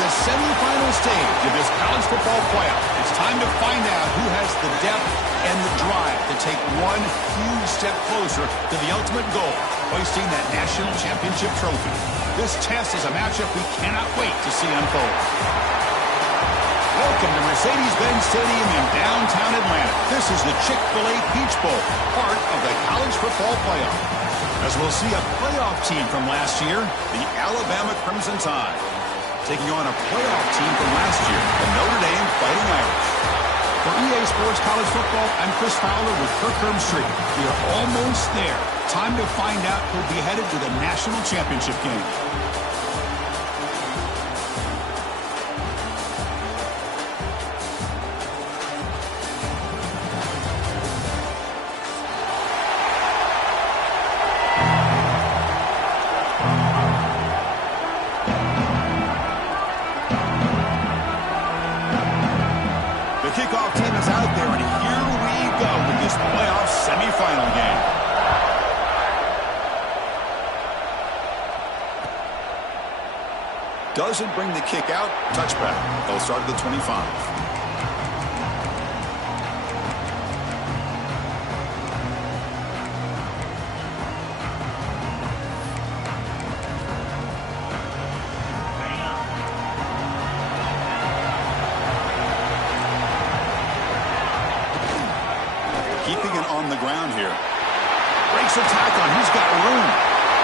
the semifinal stage of this college football playoff. It's time to find out who has the depth and the drive to take one huge step closer to the ultimate goal, hoisting that national championship trophy. This test is a matchup we cannot wait to see unfold. Welcome to Mercedes-Benz Stadium in downtown Atlanta. This is the Chick-fil-A Peach Bowl, part of the college football playoff. As we'll see a playoff team from last year, the Alabama Crimson Tide, taking on a playoff team from last year, the Notre Dame Fighting Irish. For EA Sports College Football, I'm Chris Fowler with Kirk Herbstreit. We are almost there. Time to find out who'll be headed to the national championship game. Kickoff team is out there, and here we go with this playoff semifinal game. Doesn't bring the kick out. Touchback. They'll start at the 25. Keeping it on the ground here. Breaks a tackle, and he's got room.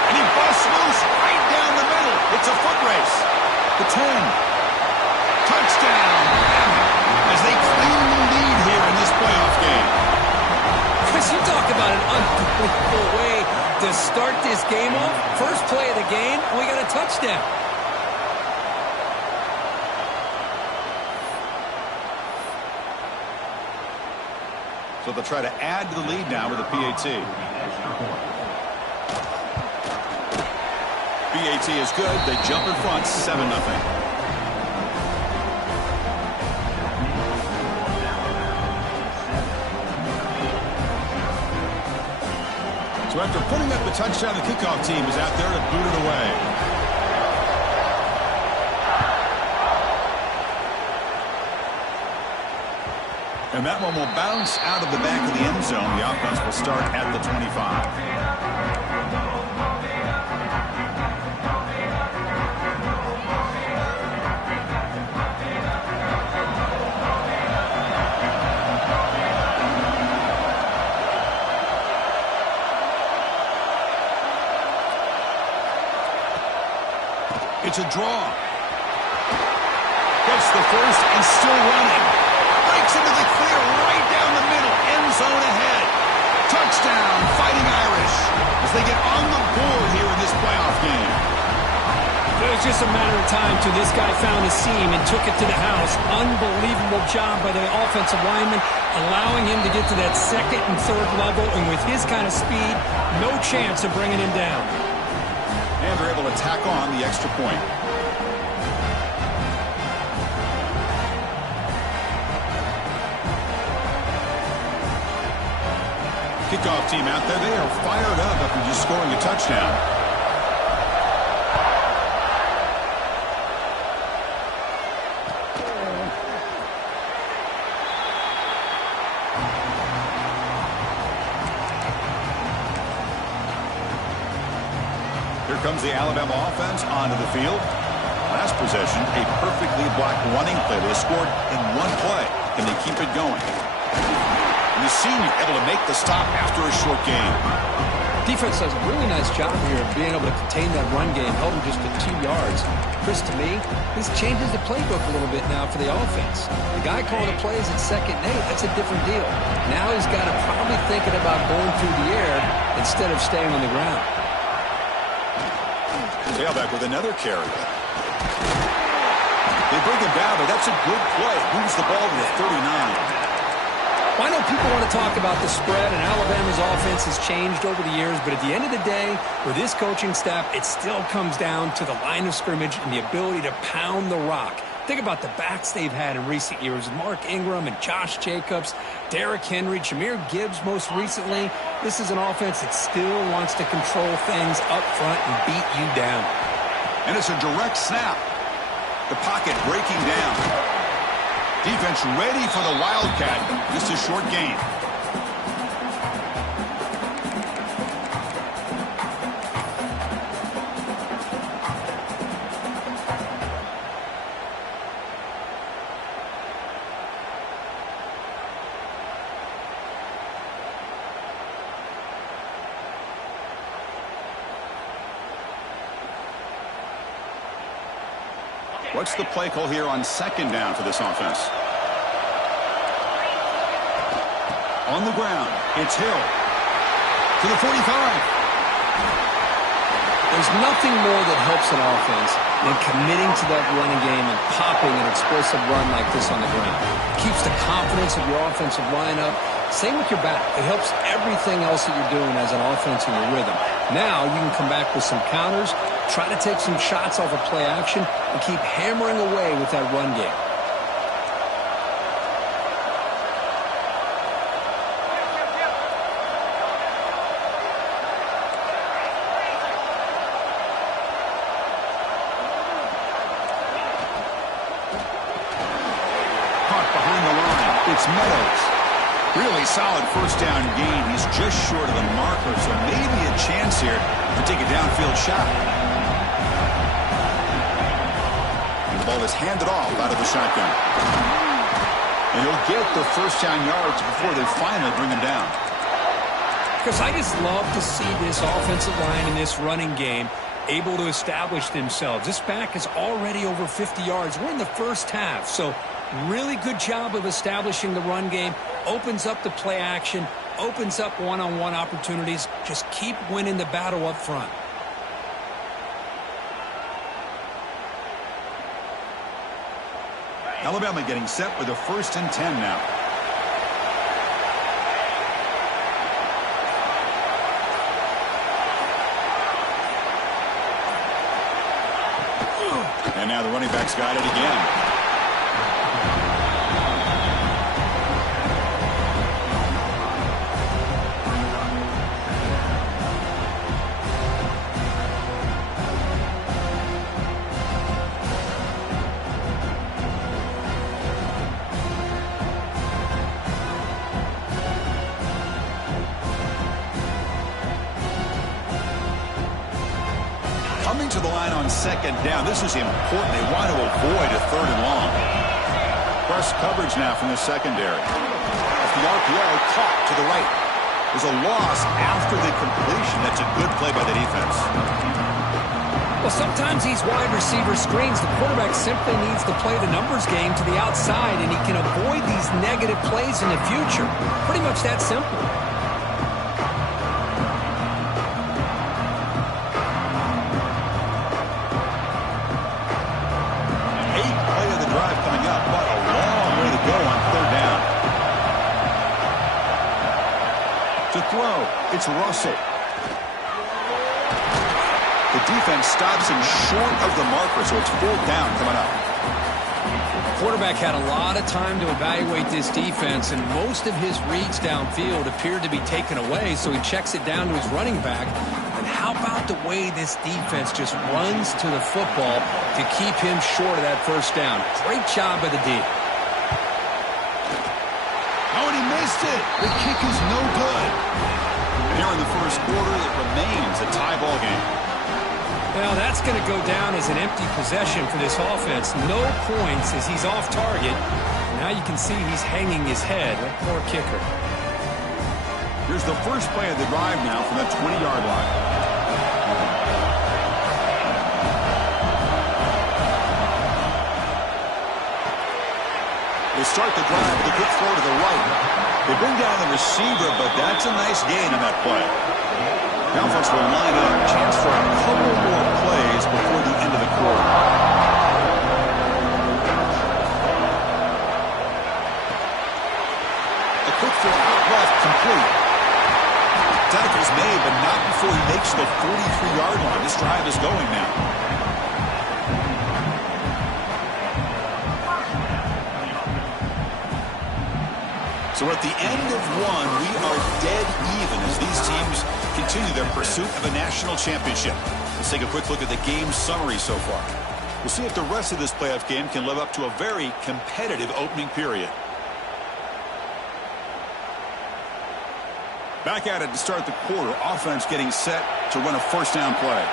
And he busts loose right down the middle. It's a foot race. The 10. Touchdown. As they claim the lead here in this playoff game. Chris, you talk about an unbelievable way to start this game off. First play of the game, and we got a touchdown. So they'll try to add to the lead now with a PAT. PAT is good. They jump in front, 7-0. So after putting up the touchdown, the kickoff team is out there to boot it away. And that one will bounce out of the back of the end zone. The offense will start at the 25. It's a draw. Gets the first and still running. Breaks into the clear right down the middle. End zone ahead. Touchdown, Fighting Irish, as they get on the board here in this playoff game. It was just a matter of time till this guy found a seam and took it to the house. Unbelievable job by the offensive lineman, allowing him to get to that second and third level. And with his kind of speed, no chance of bringing him down. And they're able to tack on the extra point. Kickoff team out there, they are fired up after just scoring a touchdown. Here comes the Alabama offense onto the field. Last possession, a perfectly blocked running play. They scored in one play. Can they keep it going? And the senior able to make the stop after a short game. Defense does a really nice job here of being able to contain that run game, held him just to 2 yards. Chris, to me, this changes the playbook a little bit now for the offense. The guy calling the plays at 2nd and 8, that's a different deal. Now he's got to probably thinking about going through the air instead of staying on the ground. Tailback with another carry. They bring him down, but that's a good play. Moves the ball to the 39. Well, I know people want to talk about the spread, and Alabama's offense has changed over the years, but at the end of the day, for this coaching staff, it still comes down to the line of scrimmage and the ability to pound the rock. Think about the backs they've had in recent years, Mark Ingram and Josh Jacobs, Derrick Henry, Jahmyr Gibbs most recently. This is an offense that still wants to control things up front and beat you down. And it's a direct snap. The pocket breaking down. Defense ready for the Wildcat. Just a short gain. What's the play call here on second down for this offense? On the ground, it's Hill. To the 45. There's nothing more that helps an offense than committing to that running game and popping an explosive run like this on the ground. It keeps the confidence of your offensive line up. Same with your back. It helps everything else that you're doing as an offense in your rhythm. Now you can come back with some counters, try to take some shots off of play action, and keep hammering away with that run game. Caught behind the line. It's Meadows. Really solid first down gain. He's just short of the marker, so maybe a chance here to take a downfield shot. And the ball is handed off out of the shotgun. And he'll get the first down yards before they finally bring him down. Because I just love to see this offensive line in this running game able to establish themselves. This back is already over 50 yards. We're in the first half, so really good job of establishing the run game. Opens up the play action, opens up one-on-one opportunities. Just keep winning the battle up front. Alabama getting set with a 1st and 10 now. And now the running back's got it again. Coming to the line on second down. This is important. They want to avoid a 3rd and long. Press coverage now from the secondary. As the RPO caught to the right. There's a loss after the completion. That's a good play by the defense. Well, sometimes these wide receiver screens, the quarterback simply needs to play the numbers game to the outside, and he can avoid these negative plays in the future. Pretty much that simple. Coming up, but a long way to go on 3rd down. To throw, it's Russell. The defense stops him short of the marker, so it's 4th down coming up. The quarterback had a lot of time to evaluate this defense, and most of his reads downfield appeared to be taken away, so he checks it down to his running back. And how about the way this defense just runs to the football to keep him short of that 1st down? Great job by the D. Oh, and he missed it. The kick is no good. And here in the 1st quarter, it remains a tie ball game. Well, that's going to go down as an empty possession for this offense. No points as he's off target. Now you can see he's hanging his head. A poor kicker. Here's the first play of the drive now from the 20-yard line. They start the drive with a quick throw to the right. They bring down the receiver, but that's a nice gain on that play. The offense will line up. Chance for a couple more plays before the end of the quarter. A quick throw out left, complete. Tackle's made, but not before he makes the 43-yard line. This drive is going now. So at the end of one, we are dead even as these teams continue their pursuit of a national championship. Let's take a quick look at the game summary so far. We'll see if the rest of this playoff game can live up to a very competitive opening period. Back at it to start the quarter. Offense getting set to run a first down play.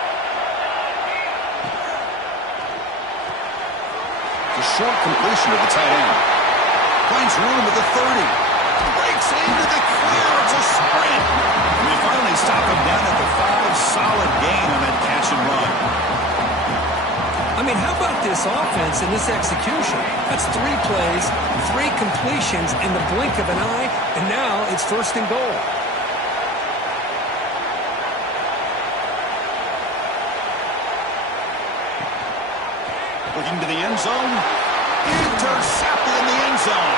The short completion of the tight end. Finds room at the 30. Breaks into the clear. It's a sprint. And they finally stop him down at the 5. Solid gain on that catch and run. I mean, how about this offense and this execution? That's 3 plays, 3 completions in the blink of an eye, and now it's first and goal. Looking to the end zone. Intercepted in the end zone.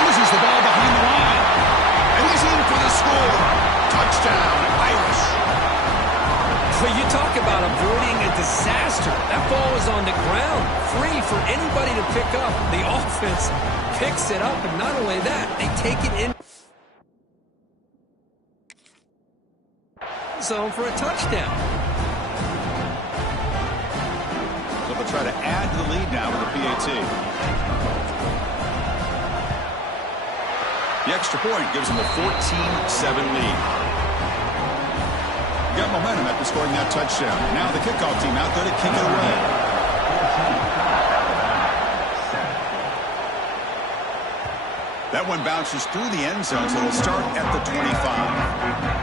Loses the ball behind the line. And he's in for the score. Touchdown, Irish. But you talk about avoiding a disaster. That ball is on the ground, free for anybody to pick up. The offense picks it up, and not only that, they take it in zone for a touchdown. So they'll try to add to the lead now with the PAT. The extra point gives them a 14-7 lead. Got momentum after scoring that touchdown. Now the kickoff team out there to kick it away. That one bounces through the end zone, so it'll start at the 25.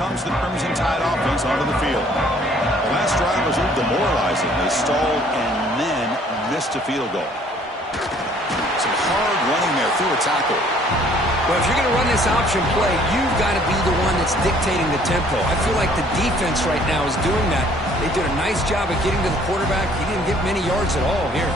Comes the Crimson Tide offense onto the field. The last drive was a little demoralizing. They stalled and then missed a field goal. Some hard running there through a tackle. Well, if you're going to run this option play, you've got to be the one that's dictating the tempo. I feel like the defense right now is doing that. They did a nice job of getting to the quarterback. He didn't get many yards at all here.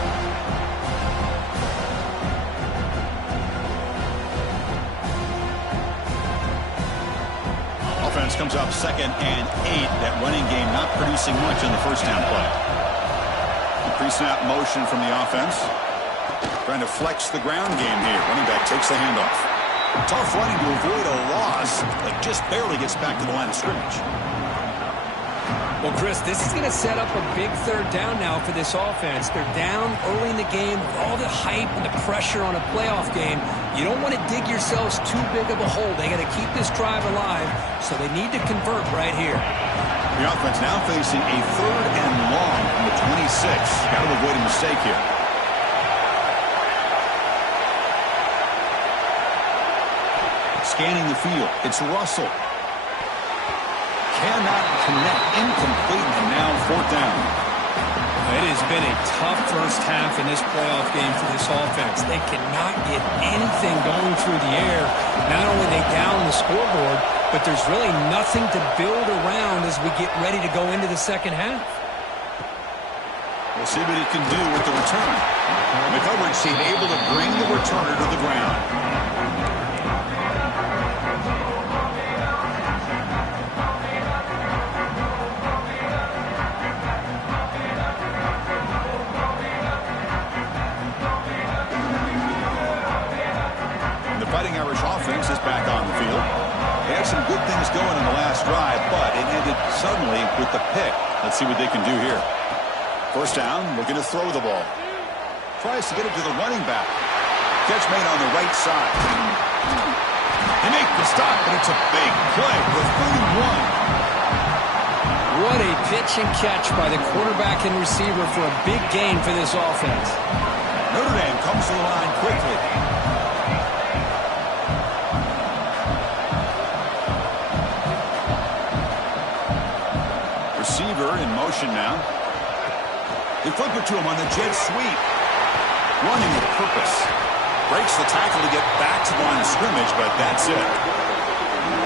Offense comes up 2nd and 8. That running game not producing much on the first down play. Pre-snap motion from the offense. Trying to flex the ground game here. Running back takes the handoff. Tough running to avoid a loss, but just barely gets back to the line of scrimmage. Well, Chris, this is going to set up a big third down now for this offense. They're down early in the game with all the hype and the pressure on a playoff game. You don't want to dig yourselves too big of a hole. They got to keep this drive alive, so they need to convert right here. The offense now facing a 3rd and long from the 26. Got to avoid a mistake here. Scanning the field. It's Russell. Cannot connect. Incomplete, and now 4th down. It has been a tough first half in this playoff game for this offense. They cannot get anything going through the air. Not only are they down the scoreboard, but there's really nothing to build around as we get ready to go into the second half. We'll see what he can do with the return. The coverage team able to bring the returner to the ground. Fighting Irish offense is back on the field. They had some good things going in the last drive, but it ended suddenly with the pick. Let's see what they can do here. First down, looking to throw the ball. Tries to get it to the running back. Catch made on the right side. They make the stop, but it's a big play with 31. What a pitch and catch by the quarterback and receiver for a big gain for this offense. Notre Dame comes to the line quickly. Receiver in motion now. They flip it to him on the jet sweep. Running with purpose. Breaks the tackle to get back to the line of scrimmage, but that's it.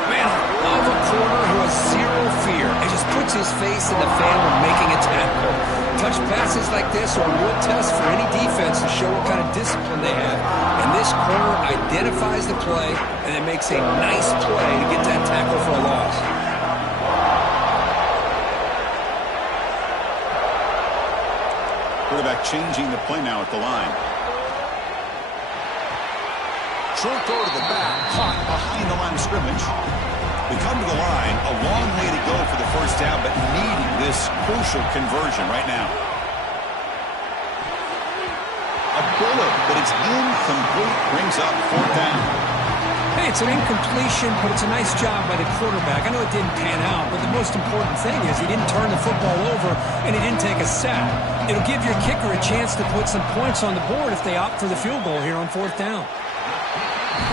Man, I love a corner who has zero fear and just puts his face in the fan when making a tackle. Touch passes like this are a real test for any defense to show what kind of discipline they have. And this corner identifies the play and then makes a nice play to get that tackle for a loss. Quarterback changing the play now at the line. Short throw to the back, caught behind the line of scrimmage. They come to the line, a long way to go for the first down, but needing this crucial conversion right now. A bullet, but it's incomplete, brings up fourth down. Hey, it's an incompletion, but it's a nice job by the quarterback. I know it didn't pan out, but the most important thing is he didn't turn the football over and he didn't take a sack. It'll give your kicker a chance to put some points on the board if they opt for the field goal here on fourth down.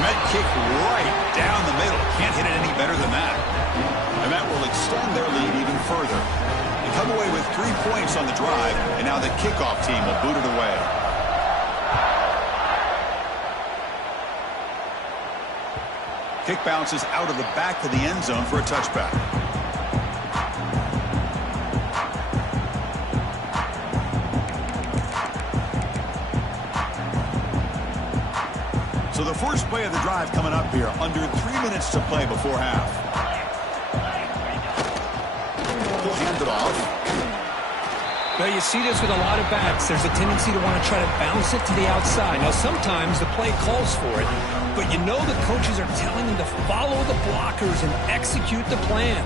Met kick right down the middle. Can't hit it any better than that. And that will extend their lead even further. They come away with 3 points on the drive, and now the kickoff team will boot it away. Kick bounces out of the back of the end zone for a touchback. So the first play of the drive coming up here, under 3 minutes to play before half. He'll hand it off. Well, you see this with a lot of backs. There's a tendency to want to try to bounce it to the outside. Now, sometimes the play calls for it, but you know the coaches are telling them to follow the blockers and execute the plan.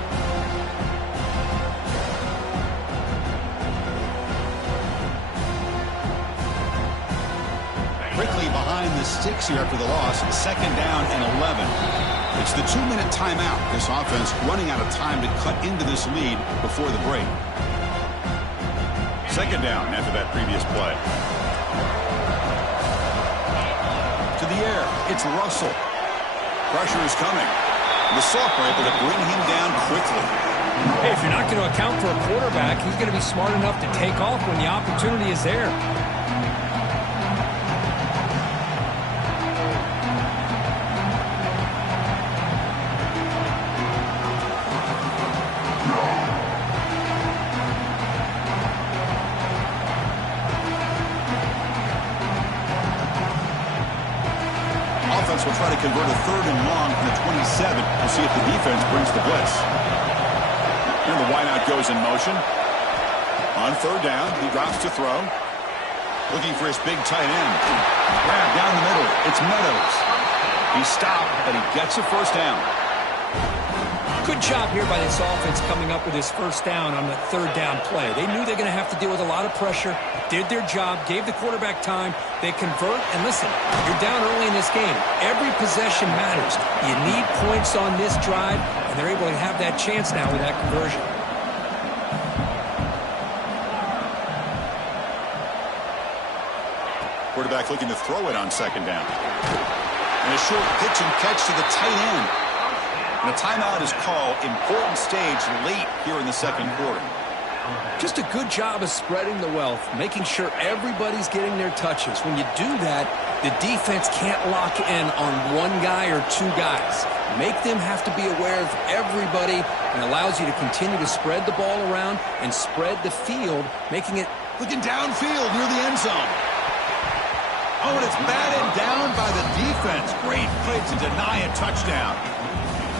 Quickly behind the sticks here after the loss, second down and 11. It's the 2-minute timeout. This offense running out of time to cut into this lead before the break. Second down after that previous play. To the air, it's Russell. Pressure is coming. The Sophomore able to bring him down quickly. Hey, if you're not going to account for a quarterback, he's going to be smart enough to take off when the opportunity is there. Will try to convert a third and long from the 27. We'll see if the defense brings the blitz. And the wideout goes in motion. On third down, he drops to throw. Looking for his big tight end. Grab down the middle. It's Meadows. He stopped, but he gets a first down. Good job here by this offense coming up with his first down on the third down play. They knew they're going to have to deal with a lot of pressure, did their job, gave the quarterback time, they convert, and listen, you're down early in this game. Every possession matters. You need points on this drive, and they're able to have that chance now with that conversion. Quarterback looking to throw it on second down. And a short pitch and catch to the tight end. And a timeout is called. Important stage late here in the second quarter. Just a good job of spreading the wealth, making sure everybody's getting their touches. When you do that, the defense can't lock in on one guy or two guys. Make them have to be aware of everybody, and allows you to continue to spread the ball around and spread the field, making it... Looking downfield near the end zone. Oh, and it's batted down by the defense. Great play to deny a touchdown.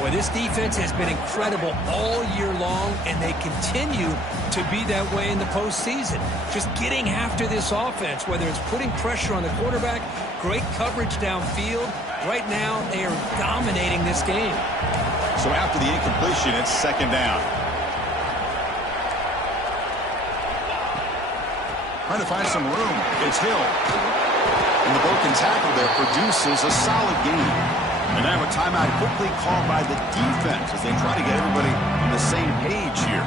Boy, this defense has been incredible all year long, and they continue to be that way in the postseason. Just getting after this offense, whether it's putting pressure on the quarterback, great coverage downfield. Right now, they are dominating this game. So after the incompletion, it's second down. Trying to find some room. It's Hill. And the broken tackle there produces a solid gain. And now a timeout quickly called by the defense as they try to get everybody on the same page here.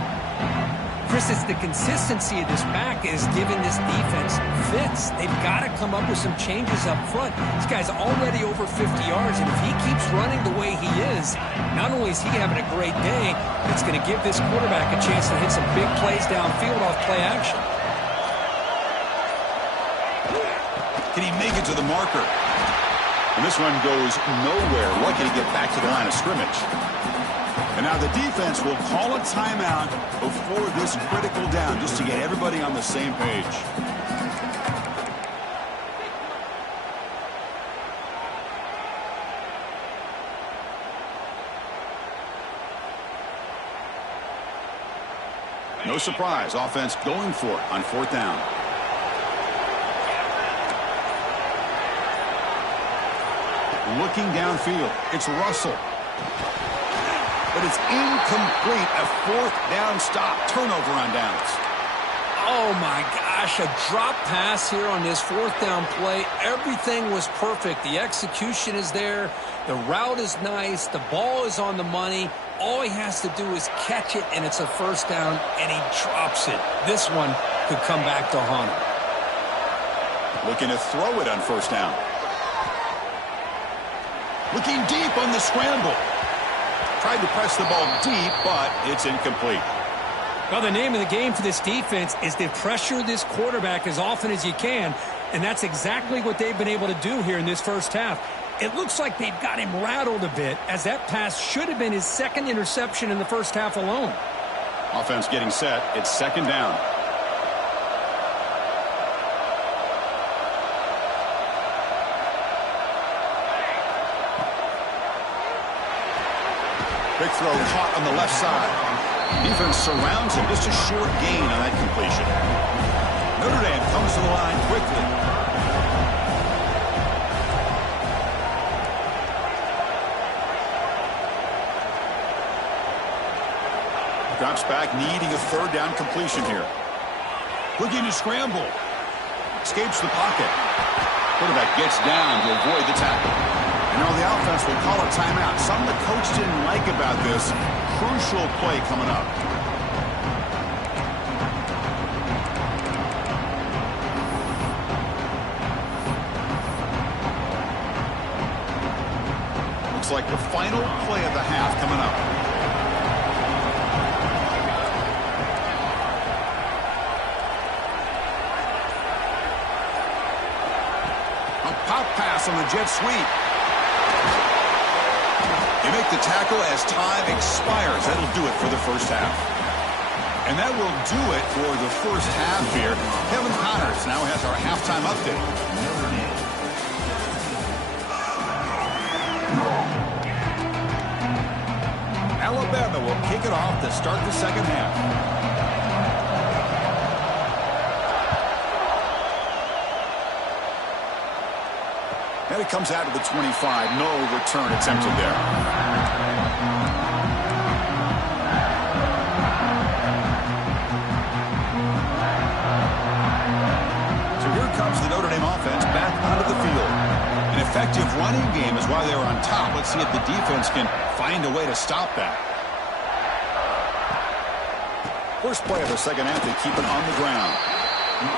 Chris, it's the consistency of this back is giving this defense fits. They've got to come up with some changes up front. This guy's already over 50 yards, and if he keeps running the way he is, not only is he having a great day, it's going to give this quarterback a chance to hit some big plays downfield off play action. Can he make it to the marker? And this one goes nowhere. Lucky to get back to the line of scrimmage. And now the defense will call a timeout before this critical down, just to get everybody on the same page. No surprise, offense going for it on fourth down. Looking downfield, it's Russell. but it's incomplete. A fourth down stop. Turnover on downs. Oh, my gosh, a drop pass here on this fourth down play. Everything was perfect. The execution is there. The route is nice. The ball is on the money. All he has to do is catch it, and it's a first down, and he drops it. This one could come back to haunt him. Looking to throw it on first down. Looking deep on the scramble. Tried to press the ball deep, but it's incomplete. Well, the name of the game for this defense is to pressure this quarterback as often as you can, and that's exactly what they've been able to do here in this first half. It looks like they've got him rattled a bit, as that pass should have been his second interception in the first half alone. Offense getting set. It's second down. Big throw caught on the left side. Defense surrounds him. Just a short gain on that completion. Notre Dame comes to the line quickly. Drops back, needing a third down completion here. Looking to scramble. Escapes the pocket. Quarterback gets down to avoid the tackle. You know, the offense will call a timeout. Something the coach didn't like about this. Crucial play coming up. Looks like the final play of the half coming up. A pop pass on the jet sweep. They make the tackle as time expires. That'll do it for the first half. And that will do it for the first half here. Kevin Connors now has our halftime update. Alabama will kick it off to start the second half. And it comes out of the 25. No return attempted there. So here comes the Notre Dame offense back onto the field. An effective running game is why they were on top. Let's see if the defense can find a way to stop that. First play of the second half, they keep it on the ground.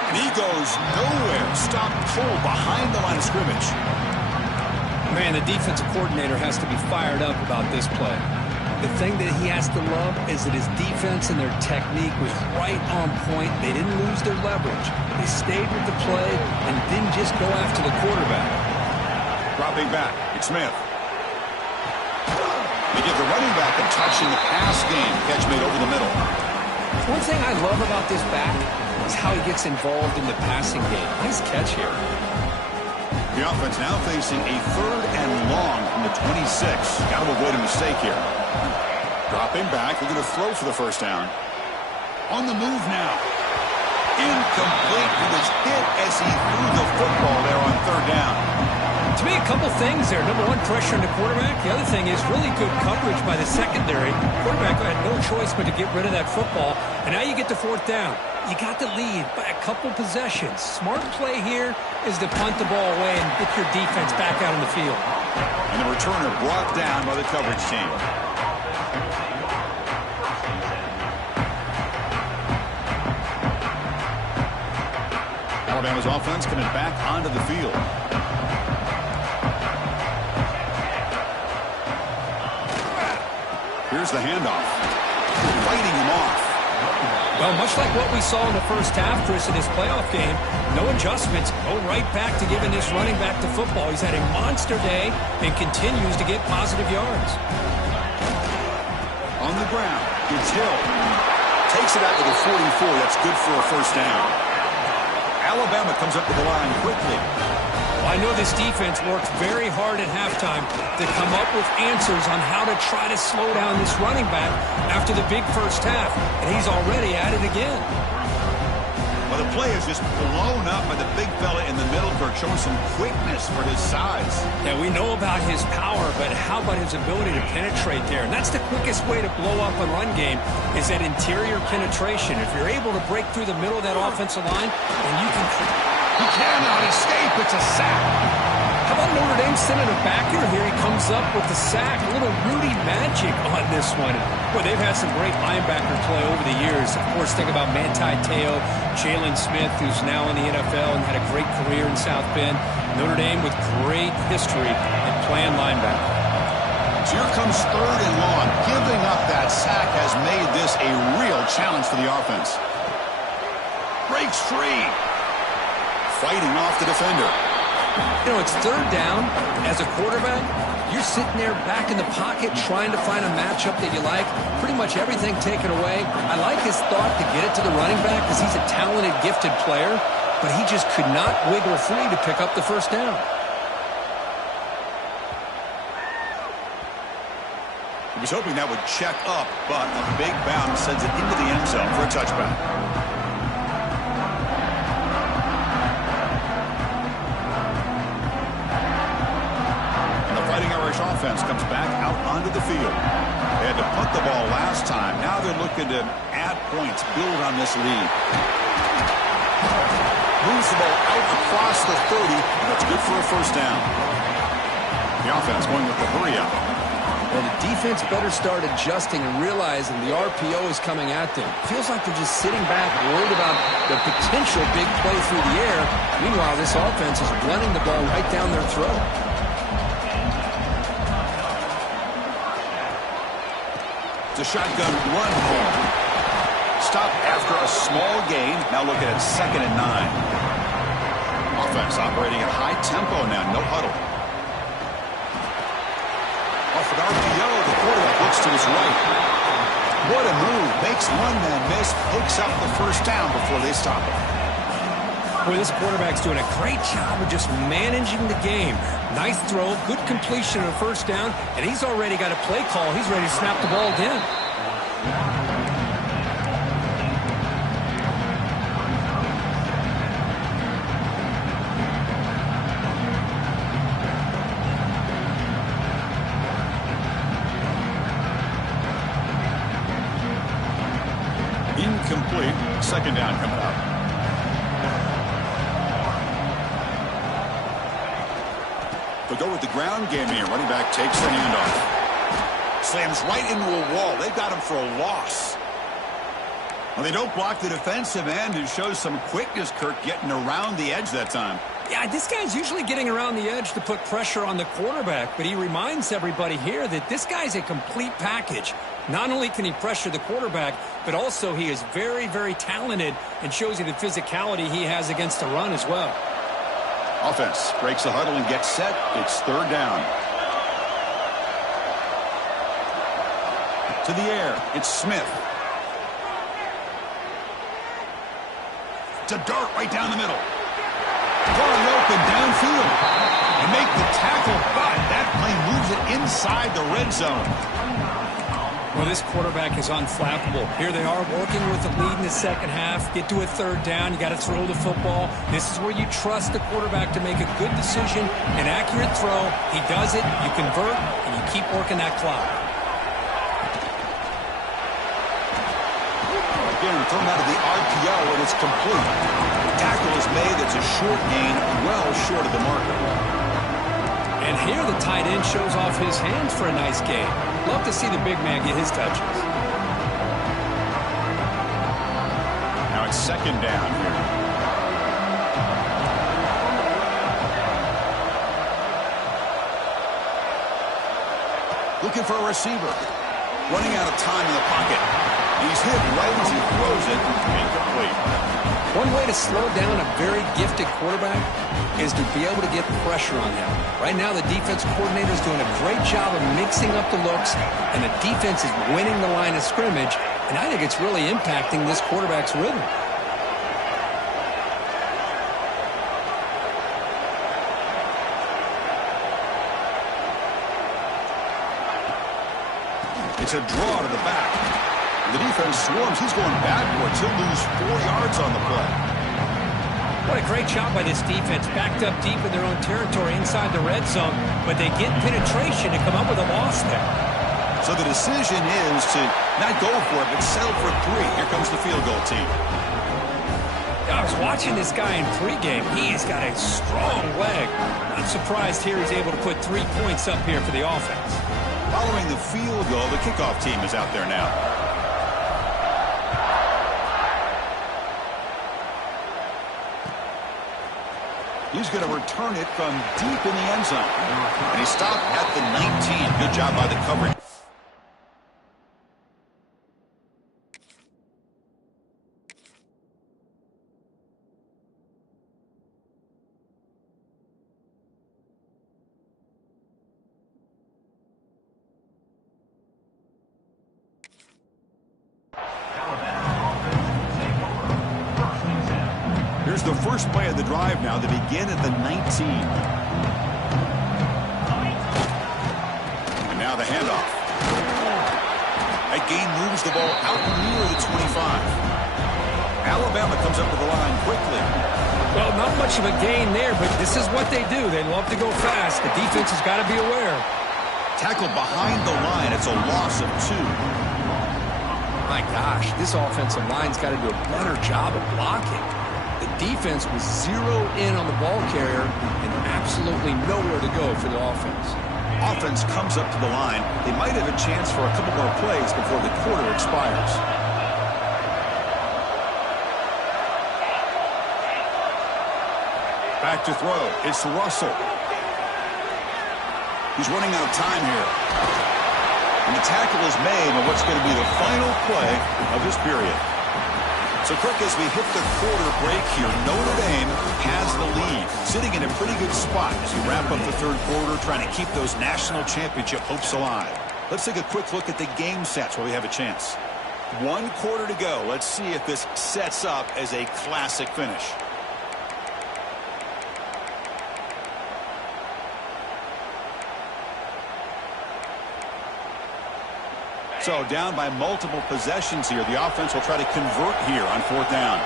And he goes nowhere. Stop cold behind the line of scrimmage. Man, the defensive coordinator has to be fired up about this play. The thing that he has to love is that his defense and their technique was right on point. They didn't lose their leverage. They stayed with the play and didn't just go after the quarterback. Dropping back, it's Smith. They give the running back a touch in the pass game. Catch made over the middle. One thing I love about this back is how he gets involved in the passing game. Nice catch here. The offense now facing a third and long from the 26. Got to avoid a mistake here. Dropping back, looking to throw for the first down. On the move now. Incomplete. He was hit as he threw the football there on third down. To me, a couple things there. Number one, pressure on the quarterback. The other thing is really good coverage by the secondary. Quarterback had no choice but to get rid of that football. And now you get to fourth down. You got the lead by a couple possessions. Smart play here is to punt the ball away and get your defense back out on the field. And the returner brought down by the coverage team. Alabama's offense coming back onto the field. Here's the handoff. Fighting him off. Well, much like what we saw in the first half, Chris, in this playoff game, no adjustments, go right back to giving this running back the football. He's had a monster day and continues to get positive yards. On the ground, it's Hill. Takes it out to the 44. That's good for a first down. Alabama comes up to the line quickly. Well, I know this defense worked very hard at halftime to come up with answers on how to try to slow down this running back after the big first half, and he's already at it again. Well, the play is just blown up by the big fella in the middle, Kirk, showing some quickness for his size. Yeah, we know about his power, but how about his ability to penetrate there? And that's the quickest way to blow up a run game, is that interior penetration. If you're able to break through the middle of that offensive line, then you can... He cannot escape. It's a sack. How about Notre Dame sending a backer here? He comes up with the sack. A little Rudy magic on this one. Boy, they've had some great linebacker play over the years. Of course, think about Manti Te'o, Jalen Smith, who's now in the NFL and had a great career in South Bend. Notre Dame with great history in playing linebacker. So here comes 3rd and long. Giving up that sack has made this a real challenge for the offense. Breaks free. Fighting off the defender. You know, it's 3rd down. As a quarterback, you're sitting there back in the pocket trying to find a matchup that you like. Pretty much everything taken away. I like his thought to get it to the running back because he's a talented, gifted player, but he just could not wiggle free to pick up the 1st down. He was hoping that would check up, but a big bounce sends it into the end zone for a touchback. Offense comes back out onto the field. They had to punt the ball last time. Now they're looking to add points, build on this lead. Moves the ball out across the 30, and that's good for a 1st down. The offense going with the hurry up. Well, the defense better start adjusting and realizing the RPO is coming at them. Feels like they're just sitting back, worried about the potential big play through the air. Meanwhile, this offense is running the ball right down their throat. It's a shotgun run home. Stop after a small gain. Now looking at 2nd and 9. Offense operating at high tempo now. No huddle. Off an RPO, the quarterback looks to his right. What a move. Makes one man miss. Picks up the 1st down before they stop him. Boy, this quarterback's doing a great job of just managing the game. Nice throw, good completion of 1st down, and he's already got a play call. He's ready to snap the ball again. Incomplete. 2nd down coming up. They'll go with the ground game here. Running back takes the handoff. Slams right into a wall. They've got him for a loss. Well, they don't block the defensive end, who shows some quickness, Kirk, getting around the edge that time. Yeah, this guy's usually getting around the edge to put pressure on the quarterback, but he reminds everybody here that this guy's a complete package. Not only can he pressure the quarterback, but also he is very, very talented and shows you the physicality he has against the run as well. Offense breaks the huddle and gets set. It's 3rd down. To the air. It's Smith. To dart right down the middle. Wide open downfield. And make the tackle, but that play moves it inside the red zone. Well, this quarterback is unflappable. Here they are working with the lead in the 2nd half. Get to a 3rd down. You got to throw the football. This is where you trust the quarterback to make a good decision, an accurate throw. He does it, you convert, and you keep working that clock. Again, thrown out of the RPO, and it's complete. The tackle is made. It's a short gain, well short of the marker. And here the tight end shows off his hands for a nice gain. Love to see the big man get his touches. Now it's 2nd down here. Looking for a receiver. Running out of time in the pocket. He's hit right as he throws it. Incomplete. One way to slow down a very gifted quarterback is to be able to get pressure on him. Right now, the defense coordinator is doing a great job of mixing up the looks, and the defense is winning the line of scrimmage, and I think it's really impacting this quarterback's rhythm. It's a draw to the back. The defense swarms. He's going backwards. He'll lose 4 yards on the play. What a great job by this defense. Backed up deep in their own territory inside the red zone, but they get penetration to come up with a loss there. So the decision is to not go for it, but settle for 3. Here comes the field goal team. I was watching this guy in pregame. He has got a strong leg. Not surprised here he's able to put 3 points up here for the offense. Following the field goal, the kickoff team is out there now. He's going to return it from deep in the end zone. And he stopped at the 19. Good job by the coverage. Here's the first play of the drive now. They begin at the 19. And now the handoff. That gain moves the ball out near the 25. Alabama comes up to the line quickly. Well, not much of a gain there, but this is what they do. They love to go fast. The defense has got to be aware. Tackled behind the line. It's a loss of 2. My gosh, this offensive line's got to do a better job of blocking. The defense was 0 in on the ball carrier and absolutely nowhere to go for the offense. Offense comes up to the line. They might have a chance for a couple more plays before the quarter expires. Back to throw. It's Russell. He's running out of time here. And the tackle is made on what's going to be the final play of this period. So, quick, as we hit the quarter break here, Notre Dame has the lead, sitting in a pretty good spot as we wrap up the third quarter, trying to keep those national championship hopes alive. Let's take a quick look at the game sets while we have a chance. 1 quarter to go. Let's see if this sets up as a classic finish. So down by multiple possessions here. The offense will try to convert here on 4th down.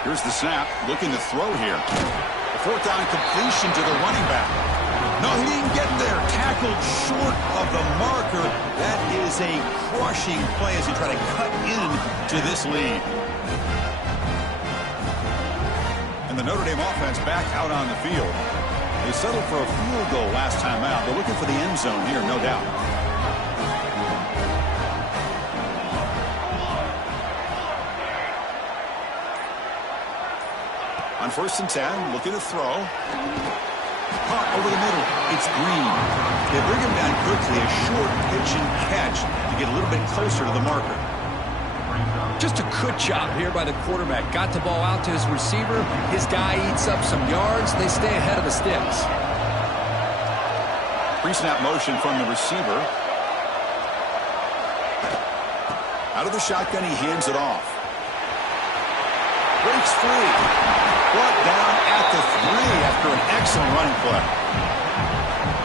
Here's the snap. Looking to throw here. The 4th down completion to the running back. No, he didn't get there. Tackled short of the marker. That is a crushing play as he try to cut into this lead. And the Notre Dame offense back out on the field. They settled for a field goal last time out. They're looking for the end zone here, no doubt. On 1st and 10, looking to throw. Caught over the middle. It's Green. They bring him down quickly. A short pitch and catch to get a little bit closer to the marker. Just a good job here by the quarterback. Got the ball out to his receiver. His guy eats up some yards. They stay ahead of the sticks. Pre-snap motion from the receiver. Out of the shotgun, he hands it off. Breaks free. Brought down at the 3 after an excellent running play.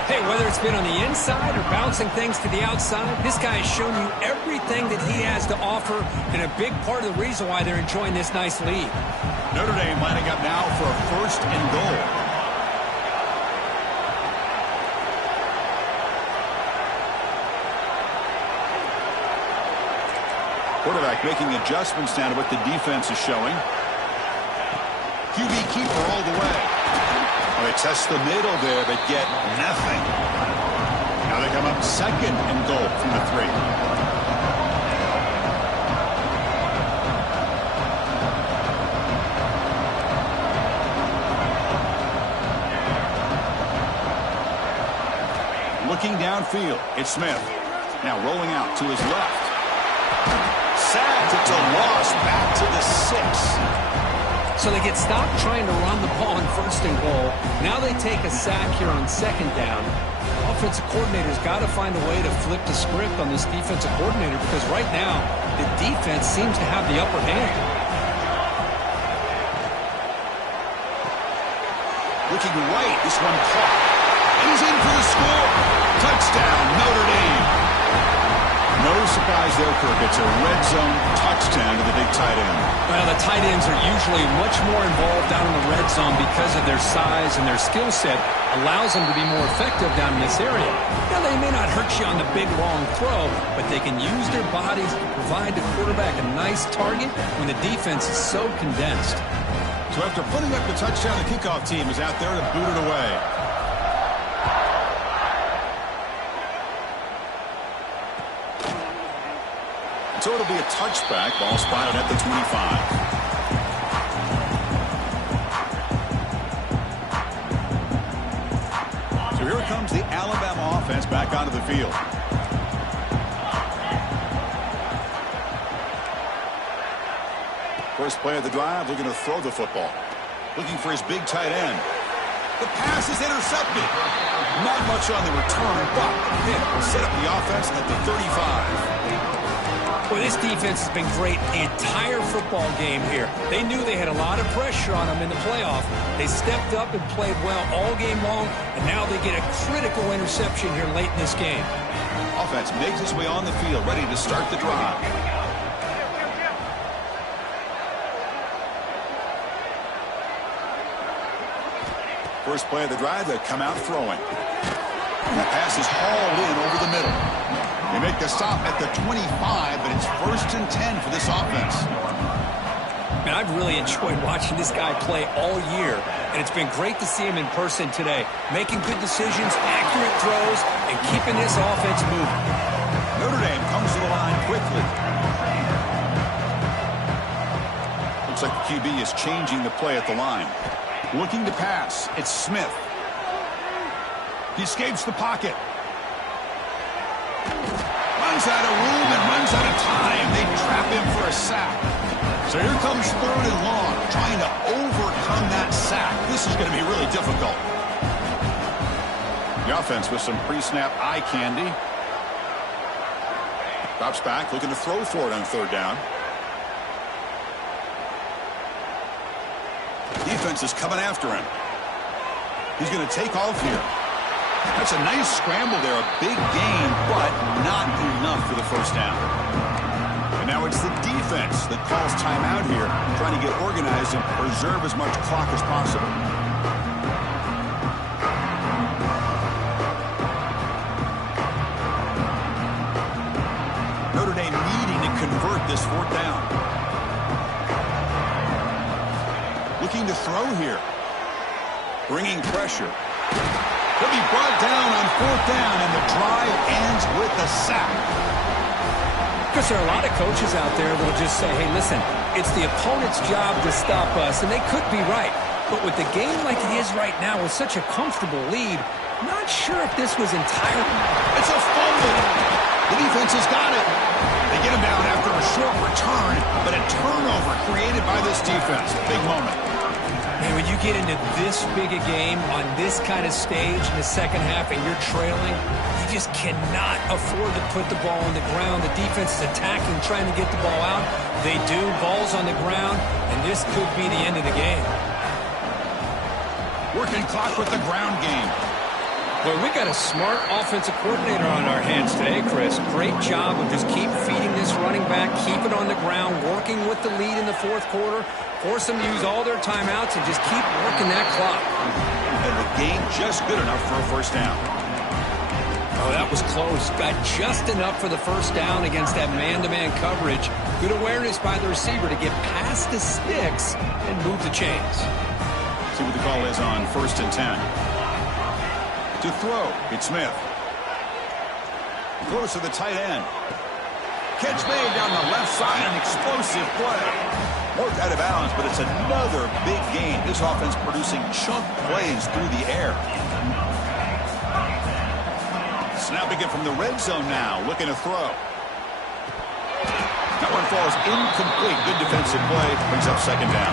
Hey, whether it's been on the inside or bouncing things to the outside, this guy has shown you everything that he has to offer, and a big part of the reason why they're enjoying this nice lead. Notre Dame lining up now for a 1st and goal. Quarterback making adjustments now to what the defense is showing. QB keeper all the way. Well, they test the middle there, but get nothing. Now they come up 2nd and goal from the 3. Looking downfield, it's Smith. Now rolling out to his left. Sacked. It's a loss back to the 6. So they get stopped trying to run the ball on 1st and goal. Now they take a sack here on 2nd down. Offensive coordinator's got to find a way to flip the script on this defensive coordinator because right now the defense seems to have the upper hand. Looking right, this one caught. And he's in for the score. Touchdown, Notre Dame. No surprise there, Kirk. It's a red zone touchdown to the big tight end. Well, the tight ends are usually much more involved down in the red zone because of their size, and their skill set allows them to be more effective down in this area. Now, they may not hurt you on the big, long throw, but they can use their bodies to provide the quarterback a nice target when the defense is so condensed. So after putting up the touchdown, the kickoff team is out there to boot it away. So it'll be a touchback. Ball spotted at the 25. So here comes the Alabama offense back onto the field. First play of the drive, looking to throw the football. Looking for his big tight end. The pass is intercepted. Not much on the return, but the hit will set up the offense at the 35. Well, this defense has been great the entire football game here. They knew they had a lot of pressure on them in the playoff. They stepped up and played well all game long, and now they get a critical interception here late in this game. Offense makes its way on the field, ready to start the drive. First play of the drive, they come out throwing. That pass is hauled in over the middle. They make the stop at the 25, but it's 1st and 10 for this offense. Man, I've really enjoyed watching this guy play all year, and it's been great to see him in person today, making good decisions, accurate throws, and keeping this offense moving. Notre Dame comes to the line quickly. Looks like the QB is changing the play at the line. Looking to pass. It's Smith. He escapes the pocket. Runs out of room and runs out of time. They trap him for a sack. So here comes 3rd and long, trying to overcome that sack. This is going to be really difficult. The offense with some pre-snap eye candy. Drops back, looking to throw for it on 3rd down. Defense is coming after him. He's going to take off here. That's a nice scramble there, a big gain, but not enough for the 1st down. And now it's the defense that calls timeout here, trying to get organized and preserve as much clock as possible. Notre Dame needing to convert this 4th down. Looking to throw here. Bringing pressure. He'll be brought down on 4th down, and the drive ends with a sack. Because there are a lot of coaches out there that will just say, hey, listen, it's the opponent's job to stop us, and they could be right. But with the game like it is right now with such a comfortable lead, not sure if this was entirely... It's a fumble. The defense has got it. They get him down after a short return, but a turnover created by this defense. Big moment. Man, when you get into this big a game on this kind of stage in the second half and you're trailing, you just cannot afford to put the ball on the ground. The defense is attacking, trying to get the ball out. They do. Ball's on the ground, and this could be the end of the game. Working clock with the ground game. Well, we got a smart offensive coordinator on our hands today, Chris. Great job of just keep feeding this running back, keep it on the ground, working with the lead in the 4th quarter, force them to use all their timeouts, and just keep working that clock. And the game just good enough for a 1st down. Oh, that was close. Got just enough for the 1st down against that man-to-man coverage. Good awareness by the receiver to get past the sticks and move the chains. See what the call is on 1st and 10. To throw, it's Smith. Throws to the tight end. Catch made down the left side, an explosive play. Worked out of bounds, but it's another big gain. This offense producing chunk plays through the air. Snapping it from the red zone now, looking to throw. That one falls incomplete. Good defensive play, brings up 2nd down.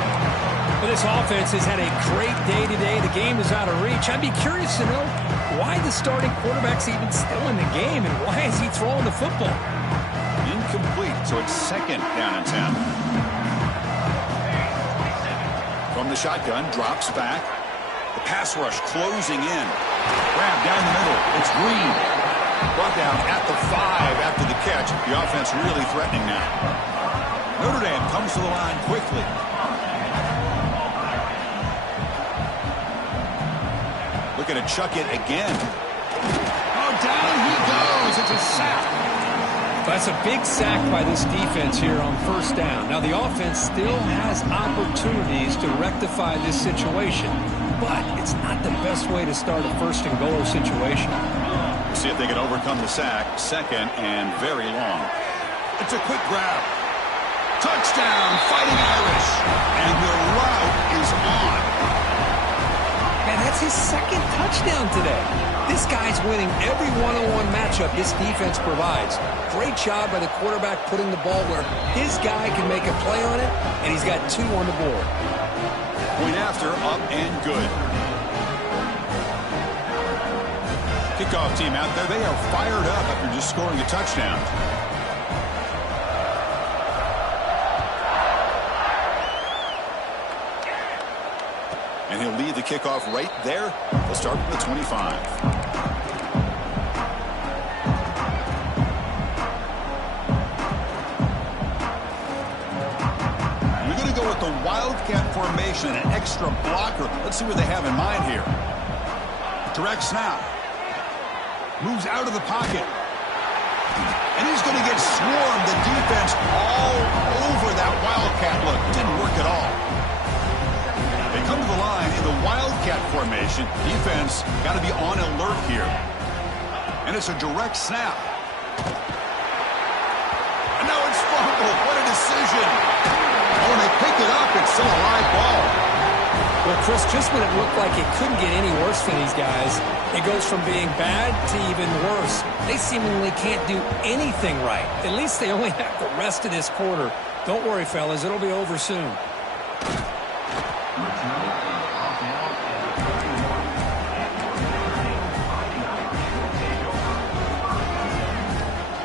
Well, this offense has had a great day today. The game is out of reach. I'd be curious to know why the starting quarterback's even still in the game, and why is he throwing the football? Incomplete, so it's 2nd down and 10. From the shotgun, drops back. The pass rush closing in. Grab down the middle. It's Green. Brought down at the 5 after the catch. The offense really threatening now. Notre Dame comes to the line quickly. Looking to chuck it again. Oh, down he goes. It's a sack. That's a big sack by this defense here on first down. Now, the offense still has opportunities to rectify this situation, but it's not the best way to start a first-and-goal situation. We'll see if they can overcome the sack. Second and very long. It's a quick grab. Touchdown, Fighting Irish. And the route is on. Man, that's his second touchdown today. This guy's winning every one-on-one matchup this defense provides. Great job by the quarterback putting the ball where his guy can make a play on it, and he's got 2 on the board. Point after, up and good. Kickoff team out there, they are fired up after just scoring a touchdown. And he'll lead the kickoff right there. They'll start from the 25. With the Wildcat formation, an extra blocker. Let's see what they have in mind here. Direct snap. Moves out of the pocket. And he's going to get swarmed. The defense all over that Wildcat look. Didn't work at all. They come to the line in the Wildcat formation. Defense got to be on alert here. And it's a direct snap. And now it's fumbled. What a decision. Oh, and they pick it up. It's still a live ball. Well, Chris, just when it looked like it couldn't get any worse for these guys, it goes from being bad to even worse. They seemingly can't do anything right. At least they only have the rest of this quarter. Don't worry, fellas. It'll be over soon.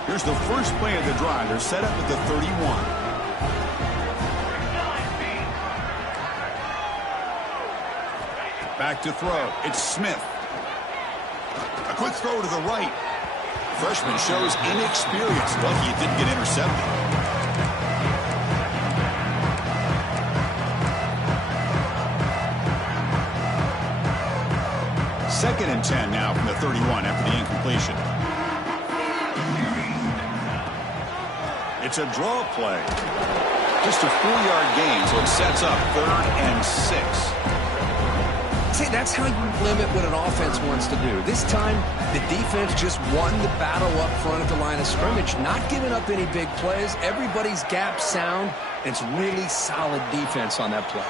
Here's the first play of the drive. They're set up at the 31. Back to throw. It's Smith. A quick throw to the right. Freshman shows inexperience. Lucky it didn't get intercepted. Second and 10 now from the 31 after the incompletion. It's a draw play. Just a 4-yard gain, so it sets up 3rd and 6. See, that's how you limit what an offense wants to do. This time, the defense just won the battle up front at the line of scrimmage, not giving up any big plays. Everybody's gap sound. It's really solid defense on that play.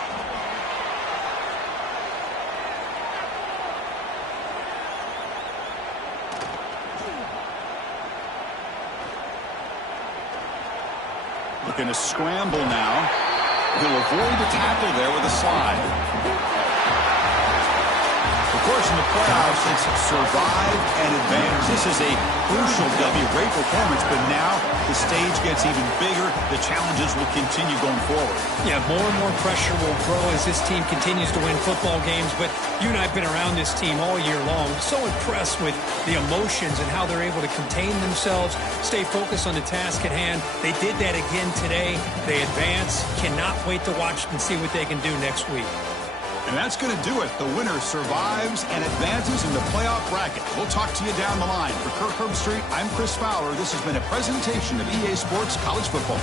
Looking to scramble now. He'll avoid the tackle there with a slide. Of course, in the playoffs, it's survive and advance. This is a crucial W. Great performance, but now the stage gets even bigger. The challenges will continue going forward. Yeah, more and more pressure will grow as this team continues to win football games. But you and I have been around this team all year long. So impressed with the emotions and how they're able to contain themselves, stay focused on the task at hand. They did that again today. They advance. Cannot wait to watch and see what they can do next week. And that's going to do it. The winner survives and advances in the playoff bracket. We'll talk to you down the line. For Kirk Herbstreit, I'm Chris Fowler. This has been a presentation of EA Sports College Football.